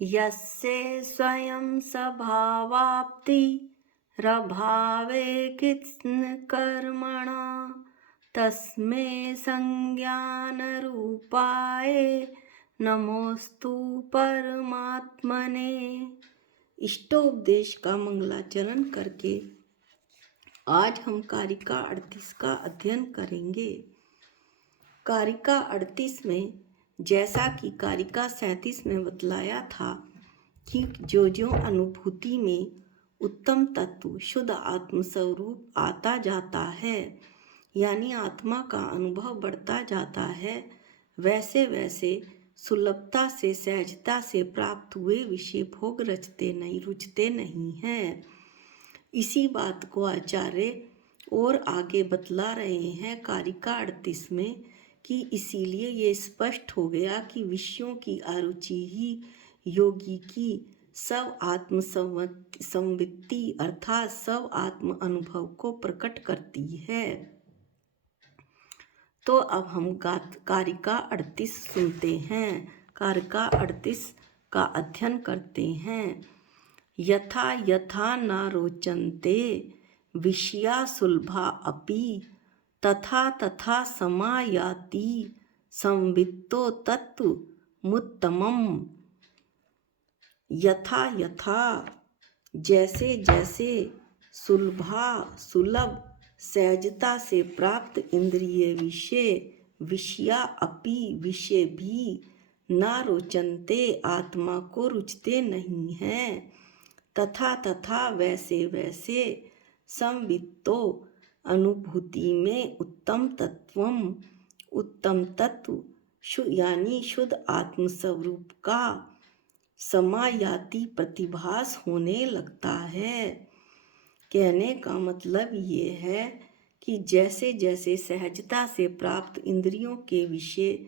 यस्य स्वयं स्वभावाप्ति रभावे कृत्स्नकर्मणा तस्मै संज्ञानरूपाय नमोस्तु परमात्मने। इष्टोपदेश का मंगलाचरण करके आज हम कारिका 38 का अध्ययन करेंगे। कारिका 38 में जैसा कि कारिका 37 में बतलाया था कि जो अनुभूति में उत्तम तत्व शुद्ध आत्म स्वरूप आता जाता है, यानी आत्मा का अनुभव बढ़ता जाता है, वैसे वैसे सुलभता से सहजता से प्राप्त हुए विषय भोग रुचते नहीं हैं। इसी बात को आचार्य और आगे बतला रहे हैं कारिका 38 में कि इसीलिए ये स्पष्ट हो गया कि विषयों की अरुचि ही योगी की सब आत्म संवित्ति अर्थात सब आत्म अनुभव को प्रकट करती है। तो अब हम कारिका 38 सुनते हैं, कारिका 38 का अध्ययन करते हैं। यथा यथा न रोचन्ते विषया सुलभा अपि तथा तथा समायाति संवित्तो तत्त्वमुत्तमम्। यथा यथा जैसे जैसे सुलभ सहजता से प्राप्त इंद्रिय विषया अपि विषय भी न रोचन्ते आत्मा को रुचते नहीं हैं, तथा तथा वैसे वैसे संवित्तो अनुभूति में उत्तम तत्व यानी शुद्ध आत्म स्वरूप का समायाति प्रतिभास होने लगता है। कहने का मतलब ये है कि जैसे जैसे सहजता से प्राप्त इंद्रियों के विषय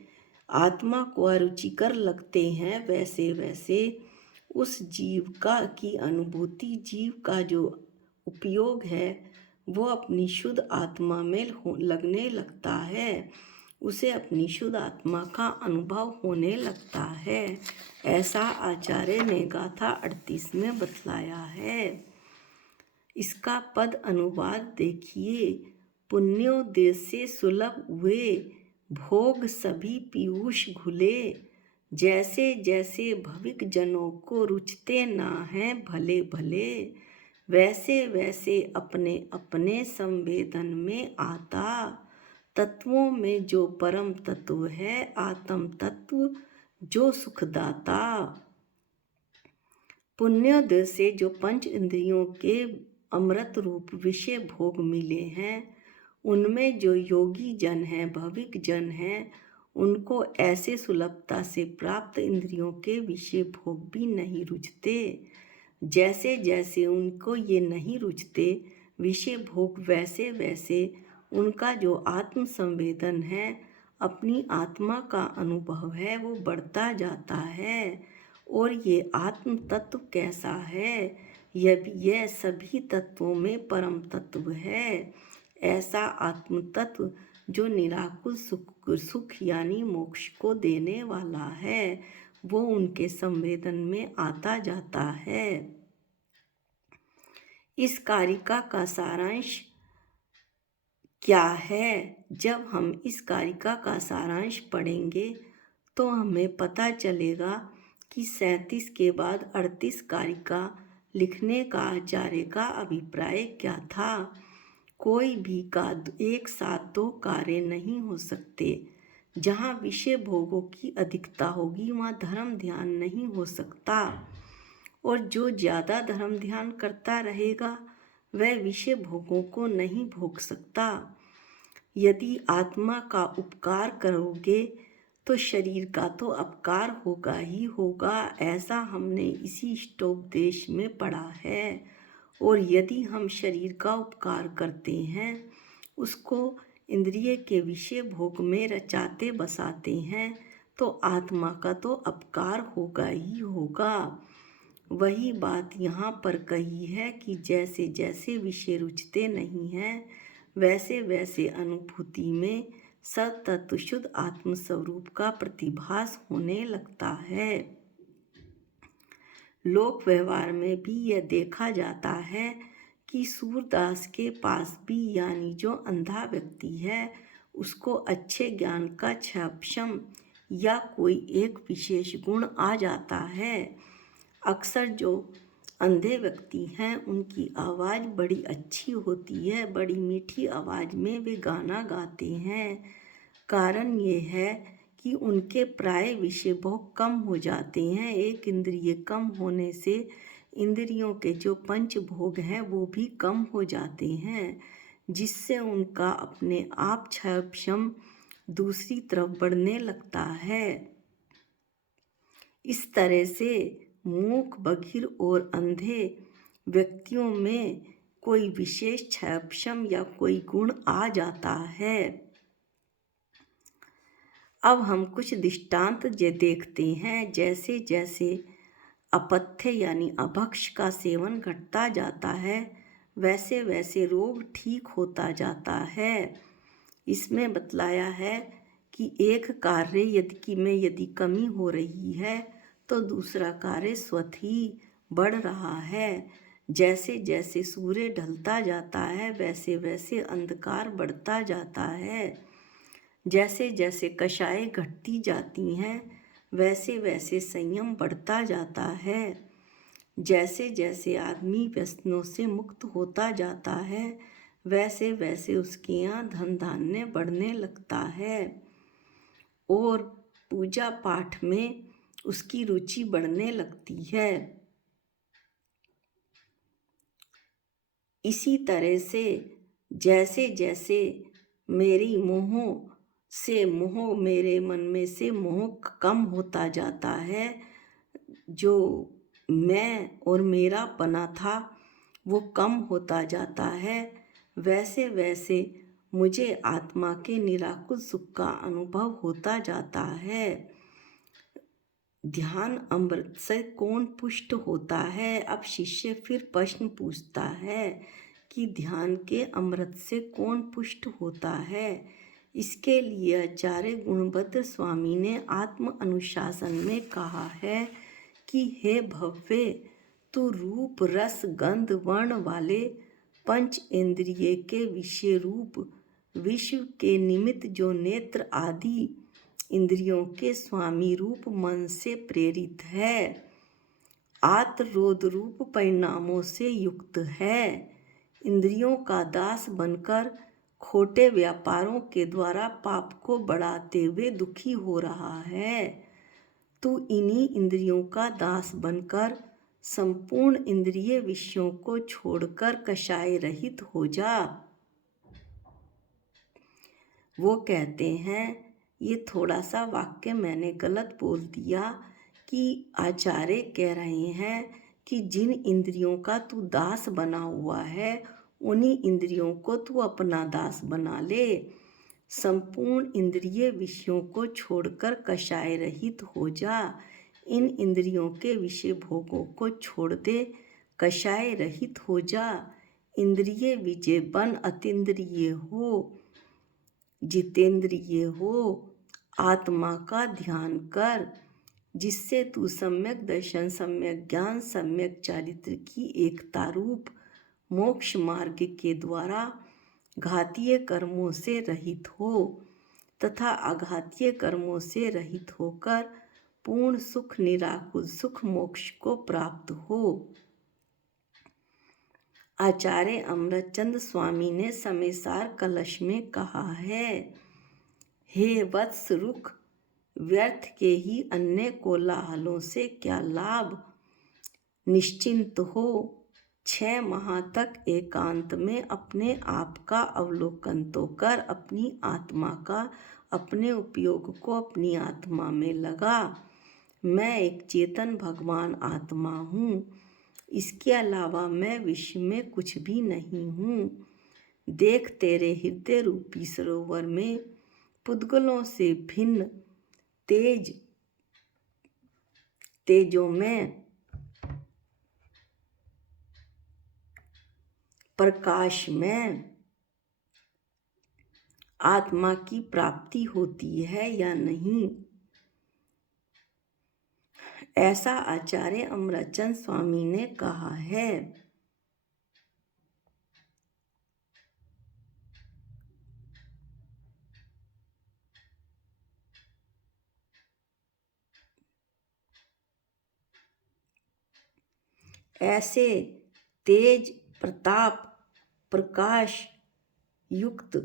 आत्मा को अरुचिकर लगते हैं, वैसे वैसे उस जीव की अनुभूति, जीव का जो उपयोग है वो अपनी शुद्ध आत्मा में लगने लगता है, उसे अपनी शुद्ध आत्मा का अनुभव होने लगता है। ऐसा आचार्य ने गाथा 38 में बतलाया है। इसका पद अनुवाद देखिए। पुण्योदय से सुलभ हुए भोग सभी पीयूष घुले, जैसे जैसे भविक जनों को रुचते ना हैं भले भले, वैसे वैसे अपने अपने संवेदन में आता तत्वों में जो परम तत्व है आत्म तत्व जो सुखदाता। पुण्योदय से जो पंच इंद्रियों के अमृत रूप विषय भोग मिले हैं, उनमें जो योगी जन हैं, भविक जन हैं, उनको ऐसे सुलभता से प्राप्त इंद्रियों के विषय भोग भी नहीं रुचते। जैसे जैसे उनको ये नहीं रुचते विषय भोग, वैसे वैसे उनका जो आत्म संवेदन है, अपनी आत्मा का अनुभव है, वो बढ़ता जाता है। और ये आत्म तत्व कैसा है? यह सभी तत्वों में परम तत्व है। ऐसा आत्म तत्व जो निराकुल सुख यानी मोक्ष को देने वाला है, वो उनके संवेदन में आता जाता है। इस कारिका का सारांश क्या है? जब हम इस कारिका का सारांश पढ़ेंगे तो हमें पता चलेगा कि 37 के बाद 38 कारिका लिखने का आचार्य का अभिप्राय क्या था। कोई भी एक साथ दो कार्य नहीं हो सकते। जहाँ विषय भोगों की अधिकता होगी वहाँ धर्म ध्यान नहीं हो सकता, और जो ज़्यादा धर्म ध्यान करता रहेगा वह विषय भोगों को नहीं भोग सकता। यदि आत्मा का उपकार करोगे तो शरीर का तो अपकार होगा ही होगा, ऐसा हमने इसी इष्टोपदेश में पढ़ा है। और यदि हम शरीर का उपकार करते हैं, उसको इंद्रिय के विषय भोग में रचाते बसाते हैं, तो आत्मा का तो अपकार होगा ही होगा। वही बात यहाँ पर कही है कि जैसे जैसे विषय रुचते नहीं हैं, वैसे वैसे अनुभूति में सतत्व शुद्ध आत्म स्वरूप का प्रतिभास होने लगता है। लोक व्यवहार में भी यह देखा जाता है कि सूरदास के पास भी, यानी जो अंधा व्यक्ति है, उसको अच्छे ज्ञान का क्षम या कोई एक विशेष गुण आ जाता है। अक्सर जो अंधे व्यक्ति हैं उनकी आवाज़ बड़ी अच्छी होती है, बड़ी मीठी आवाज़ में वे गाना गाते हैं। कारण ये है कि उनके प्राय विषय बहुत कम हो जाते हैं। एक इंद्रिय कम होने से इंद्रियों के जो पंच भोग हैं वो भी कम हो जाते हैं, जिससे उनका अपने आप क्षम दूसरी तरफ बढ़ने लगता है। इस तरह से मूक, बधिर और अंधे व्यक्तियों में कोई विशेष क्षम या कोई गुण आ जाता है। अब हम कुछ दृष्टांत देखते हैं। जैसे जैसे अपथ्य यानी अभक्ष का सेवन घटता जाता है, वैसे वैसे रोग ठीक होता जाता है। इसमें बतलाया है कि एक कार्य यदि कमी हो रही है तो दूसरा कार्य स्वतः ही बढ़ रहा है। जैसे जैसे सूर्य ढलता जाता है वैसे वैसे अंधकार बढ़ता जाता है। जैसे जैसे कषाय घटती जाती हैं वैसे वैसे संयम बढ़ता जाता है। जैसे जैसे आदमी व्यसनों से मुक्त होता जाता है वैसे वैसे उसके यहाँ धन धान्य बढ़ने लगता है और पूजा पाठ में उसकी रुचि बढ़ने लगती है। इसी तरह से जैसे जैसे मेरे मन में से मोह कम होता जाता है, जो मैं और मेरा पना था वो कम होता जाता है, वैसे वैसे मुझे आत्मा के निराकुल सुख का अनुभव होता जाता है। ध्यान अमृत से कौन पुष्ट होता है? अब शिष्य फिर प्रश्न पूछता है कि ध्यान के अमृत से कौन पुष्ट होता है? इसके लिए आचार्य गुणभद्र स्वामी ने आत्म अनुशासन में कहा है कि हे भव्य, तू रूप रस गंध वर्ण वाले पंच इंद्रिय के विषय रूप विश्व के निमित्त जो नेत्र आदि इंद्रियों के स्वामी रूप मन से प्रेरित है, आत्मरोध रूप परिणामों से युक्त है, इंद्रियों का दास बनकर खोटे व्यापारों के द्वारा पाप को बढ़ाते हुए दुखी हो रहा है। तू इन्हीं इंद्रियों का दास बनकर संपूर्ण इंद्रिय विषयों को छोड़कर कषाय रहित हो जा। वो कहते हैं, ये थोड़ा सा वाक्य मैंने गलत बोल दिया कि आचार्य कह रहे हैं कि जिन इंद्रियों का तू दास बना हुआ है उन्हीं इंद्रियों को तू अपना दास बना ले। संपूर्ण इंद्रिय विषयों को छोड़कर कषाय रहित हो जा। इन इंद्रियों के विषय भोगों को छोड़ दे, कषाय रहित हो जा। इंद्रिय विजय बन अतीन्द्रिय हो, जितेंद्रिय हो। आत्मा का ध्यान कर, जिससे तू सम्यक दर्शन, सम्यक ज्ञान, सम्यक चारित्र की एकता रूप मोक्ष मार्ग के द्वारा घातीय कर्मों से रहित हो तथा अघातीय कर्मों से रहित होकर पूर्ण सुख, निराकुल सुख, मोक्ष को प्राप्त हो। आचार्य अमृतचंद स्वामी ने समयसार कलश में कहा है, हे वत्स रुख, व्यर्थ के ही अन्य कोलाहलों से क्या लाभ। निश्चिंत हो, 6 माह तक एकांत में अपने आप का अवलोकन तो कर, अपनी आत्मा का, अपने उपयोग को अपनी आत्मा में लगा। मैं एक चेतन भगवान आत्मा हूँ, इसके अलावा मैं विश्व में कुछ भी नहीं हूँ। देख, तेरे हृदय रूपी सरोवर में पुद्गलों से भिन्न तेजों में प्रकाश में आत्मा की प्राप्ति होती है या नहीं। ऐसा आचार्य अमरचंद स्वामी ने कहा है। ऐसे तेज प्रताप प्रकाश युक्त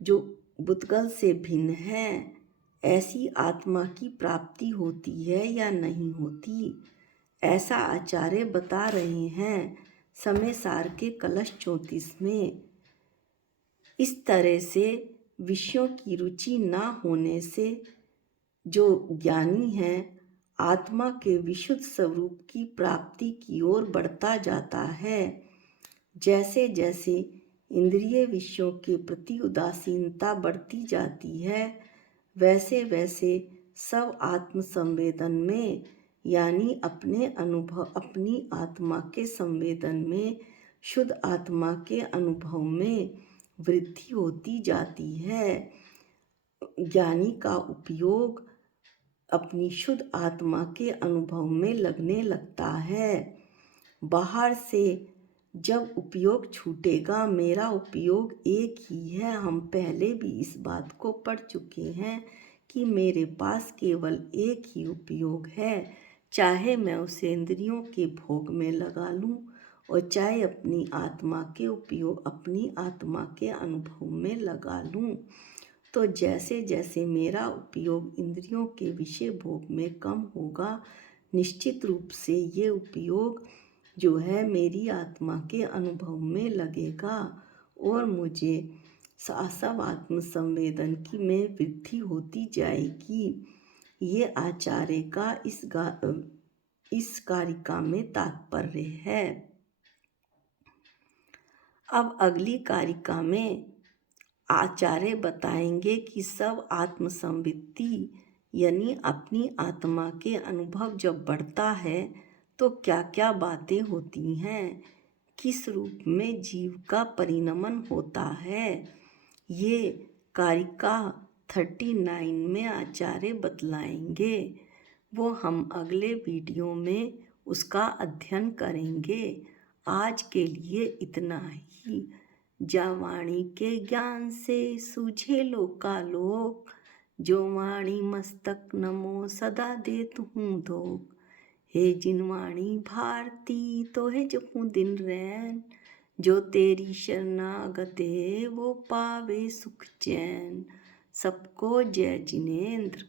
जो बुद्गल से भिन्न है, ऐसी आत्मा की प्राप्ति होती है या नहीं होती, ऐसा आचार्य बता रहे हैं समय सार के कलश 34 में। इस तरह से विषयों की रुचि ना होने से जो ज्ञानी है आत्मा के विशुद्ध स्वरूप की प्राप्ति की ओर बढ़ता जाता है। जैसे जैसे इंद्रिय विषयों के प्रति उदासीनता बढ़ती जाती है, वैसे वैसे सब आत्म संवेदन में यानी अपने अनुभव अपनी आत्मा के संवेदन में, शुद्ध आत्मा के अनुभव में वृद्धि होती जाती है। ज्ञानी का उपयोग अपनी शुद्ध आत्मा के अनुभव में लगने लगता है। बाहर से जब उपयोग छूटेगा, मेरा उपयोग एक ही है। हम पहले भी इस बात को पढ़ चुके हैं कि मेरे पास केवल एक ही उपयोग है, चाहे मैं उसे इंद्रियों के भोग में लगा लूं और चाहे अपनी आत्मा के अनुभव में लगा लूं। तो जैसे जैसे मेरा उपयोग इंद्रियों के विषय भोग में कम होगा, निश्चित रूप से ये उपयोग जो है मेरी आत्मा के अनुभव में लगेगा और मुझे सब आत्म संवेदन की में वृद्धि होती जाएगी। ये आचार्य का इस कारिका में तात्पर्य है। अब अगली कारिका में आचार्य बताएंगे कि सब आत्मसंवित्ति यानी अपनी आत्मा के अनुभव जब बढ़ता है तो क्या क्या बातें होती हैं, किस रूप में जीव का परिणमन होता है। ये कारिका 39 में आचार्य बतलाएंगे, वो हम अगले वीडियो में उसका अध्ययन करेंगे। आज के लिए इतना ही। जा वाणी के ज्ञान से सूझे लोकालोक, जो वाणी मस्तक नमो सदा देत हूँ धोख। हे जिन वाणी भारती तो है जपूं दिन रैन, जो तेरी शरणागते वो पावे सुख चैन। सबको जय जिनेंद्र।